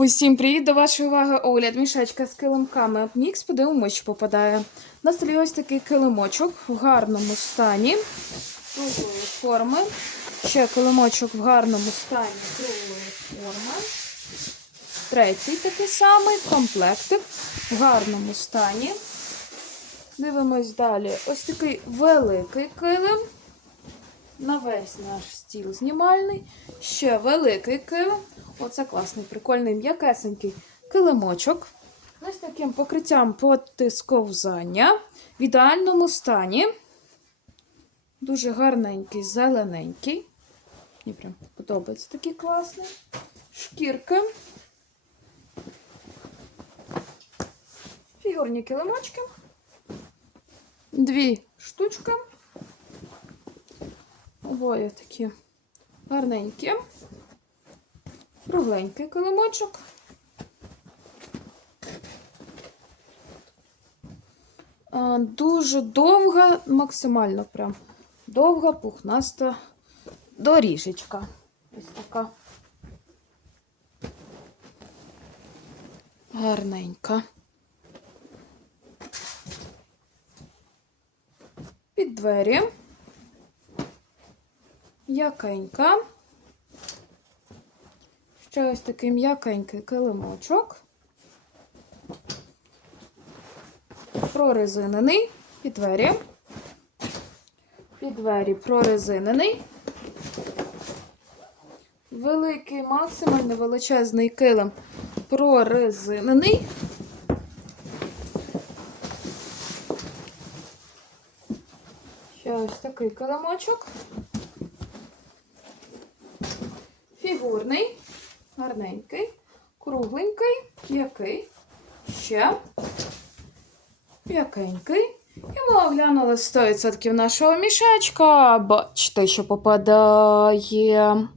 Усім привіт до вашої уваги огляд мішечка з килимками. Мікс подивимось, що попадає. На столі ось такий килимочок в гарному стані круглої форми. Ще килимочок в гарному стані круглої форми. Третій такий самий комплектик в гарному стані. Дивимось далі. Ось такий великий килим. На весь наш стіл знімальний. Ще великий килим. Оце класний, прикольний, м'якесенький килимочок. Ось таким покриттям потисковзання в ідеальному стані. Дуже гарненький, зелененький. Мені прям подобається такий класний. Шкірки. Фігурні килимочки. Дві штучки. Обоє такі гарненькі. Кругленький килимочок. Дуже довга, максимально прям довга, пухнаста доріжечка. Ось така. Гарненька. Під двері. Якенька. Ще ось такий м'якенький килимочок. Прорезинений під двері. Під двері прорезинений. Великий, максимально величезний килим прорезинений. Ще ось такий килимочок. Фігурний, гарненький, кругленький, м'який, ще м'якенький. І ми оглянули 100% нашого мішечка. Бачите, що попадає.